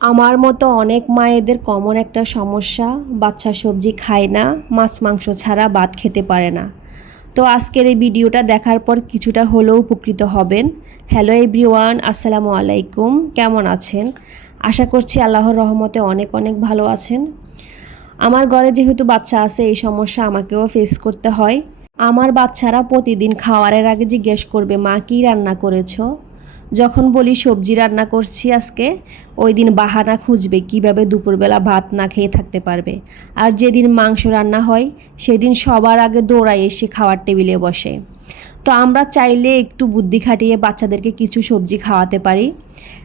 আমার মতো অনেক মায়েদের কমন একটা সমস্যা, বাচ্চা সবজি খায় না, মাছ, মাংস ছাড়া ভাত খেতে পারে না। তো আজকের এই ভিডিওটা দেখার পর কিছুটা হলেও উপকৃত হবেন। হ্যালো এভরিওয়ান আসসালামু আলাইকুম। কেমন আছেন? আশা করছি আল্লাহর রহমতে অনেক অনেক ভালো আছেন। আমার ঘরে যেহেতু বাচ্চা আছে, এই সমস্যা আমাকেও ফেস করতে হয়। আমার বাচ্চারা প্রতিদিন খাওয়ারের আগে জিজ্ঞেস করবে, মা, কী রান্না করেছ? যখন বলি সবজি রান্না করছি আজকে, ওই দিন বাহানা খুঁজবে কীভাবে দুপুরবেলা ভাত না খেয়ে থাকতে পারবে। আর যেদিন মাংস রান্না হয়, সেদিন সবার আগে দৌড়ায় এসে খাওয়ার টেবিলে বসে। তো আমরা চাইলে একটু বুদ্ধি খাটিয়ে বাচ্চাদেরকে কিছু সবজি খাওয়াতে পারি।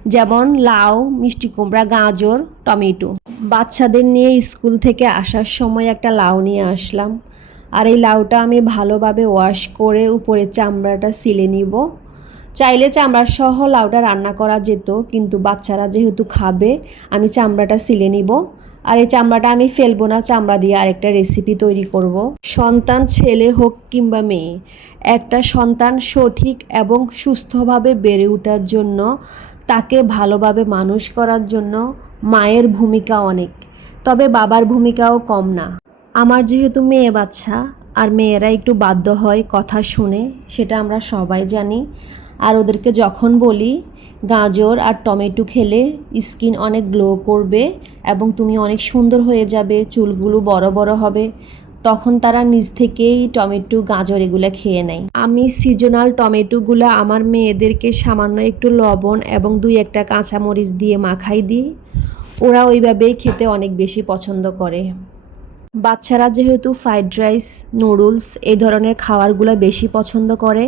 যেমন লাউ, মিষ্টি কুমড়া, গাজর, টমেটো। বাচ্চাদের নিয়ে স্কুল থেকে আসার সময় একটা লাউ নিয়ে আসলাম। আর এই লাউটা আমি ভালোভাবে ওয়াশ করে উপরে চামড়াটা সিলে নিব। চাইলে চামড়ার সহ লাউটা রান্না করা যেত, কিন্তু বাচ্চারা যেহেতু খাবে, আমি চামড়াটা সিলে নিব। আর এই চামড়াটা আমি ফেলব না, চামড়া দিয়ে আরেকটা রেসিপি তৈরি করব। সন্তান, ছেলে হোক কিংবা মেয়ে, একটা সন্তান সঠিক এবং সুস্থভাবে বেড়ে ওঠার জন্য, তাকে ভালোভাবে মানুষ করার জন্য মায়ের ভূমিকা অনেক। তবে বাবার ভূমিকাও কম না। আমার যেহেতু মেয়ে বাচ্চা, আর মেয়েরা একটু বাধ্য হয় কথা শুনে, সেটা আমরা সবাই জানি। আর ওদেরকে যখন বলি, গাজর আর টমেটো খেলে স্কিন অনেক গ্লো করবে এবং তুমি অনেক সুন্দর হয়ে যাবে, চুলগুলো বড় বড় হবে। তখন তারা নিজ থেকেই টমেটো, গাজর এগুলো খেয়ে নেয়। আমি সিজনাল টমেটোগুলো আমার মেয়েদেরকে সামান্য একটু লবণ এবং দুই একটা কাঁচামরিচ দিয়ে মাখাই দিই। ওরা ওইভাবেই খেতে অনেক বেশি পছন্দ করে। বাচ্চারা যেহেতু ফ্রাইড রাইস, নুডলস এই ধরনের খাবারগুলো বেশি পছন্দ করে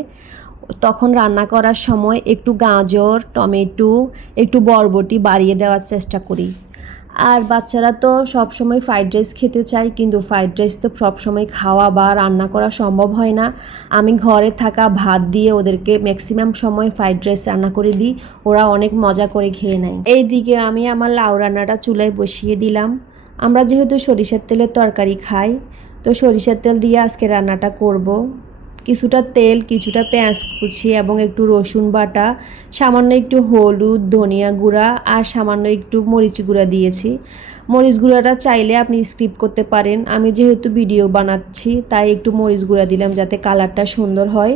তখন রান্না করার সময় একটু গাজর, টমেটো, একটু বরবটি বাড়িয়ে দেওয়ার চেষ্টা করি। আর বাচ্চারা তো সবসময় ফ্রাইড রাইস খেতে চায়, কিন্তু ফ্রাইড রাইস তো সবসময় খাওয়া বা রান্না করা সম্ভব হয় না। আমি ঘরে থাকা ভাত দিয়ে ওদেরকে ম্যাক্সিমাম সময় ফ্রাইড রাইস রান্না করে দিই, ওরা অনেক মজা করে খেয়ে নেয়। এইদিকে আমি আমার লাউ রান্নাটা চুলায় বসিয়ে দিলাম। আমরা যেহেতু সরিষার তেলের তরকারি খাই, তো সরিষার তেল দিয়ে আজকে রান্নাটা করব। কিছুটা তেল, কিছুটা পেঁয়াজ কুচি এবং একটু রসুন বাটা, সামান্য একটু হলুদ, ধনিয়া গুঁড়া আর সামান্য একটু মরিচ গুঁড়া দিয়েছি। মরিচ গুঁড়াটা চাইলে আপনি স্কিপ করতে পারেন। আমি যেহেতু ভিডিও বানাচ্ছি, তাই একটু মরিচ গুঁড়া দিলাম যাতে কালারটা সুন্দর হয়।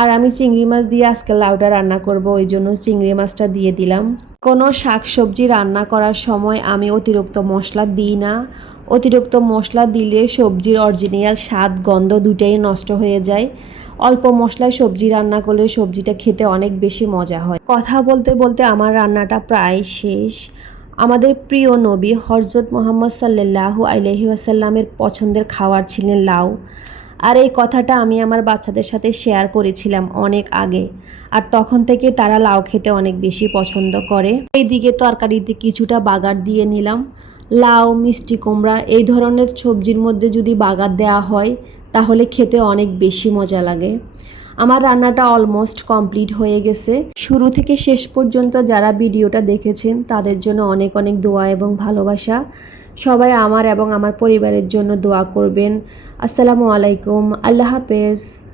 আর আমি চিংড়ি মাছ দিয়ে আজকে লাউটা রান্না করব, ওই জন্য চিংড়ি মাছটা দিয়ে দিলাম। কোনো শাক সবজি রান্না করার সময় আমি অতিরিক্ত মশলা দিই না। অতিরিক্ত মশলা দিলে সবজির অরিজিনাল স্বাদ, গন্ধ দুটাই নষ্ট হয়ে যায়। অল্প মশলায় সবজি রান্না করলে সবজিটা খেতে অনেক বেশি মজা হয়। কথা বলতে বলতে আমার রান্নাটা প্রায় শেষ। আমাদের প্রিয় নবী হরজত মোহাম্মদ সাল্লাহ আলহি আসাল্লামের পছন্দের খাবার ছিলেন লাউ। আর এই কথাটা আমি আমার বাচ্চাদের সাথে শেয়ার করেছিলাম অনেক আগে। আর তখন থেকে তারা লাউ খেতে অনেক বেশি পছন্দ করে। এইদিকে তরকারিতে কিছুটা বাগার দিয়ে নিলাম। লাউ, মিষ্টি কুমড়া এই ধরনের সবজির মধ্যে যদি বাগার দেওয়া হয়, তাহলে খেতে অনেক বেশি মজা লাগে। আমার রান্নাটা অলমোস্ট কমপ্লিট হয়ে গেছে। শুরু থেকে শেষ পর্যন্ত যারা ভিডিওটা দেখেছেন, তাদের জন্য অনেক অনেক দোয়া এবং ভালোবাসা। সবাই আমার এবং আমার পরিবারের জন্য দোয়া করবেন। আসসালামু আলাইকুম। আল্লাহ হাফেজ।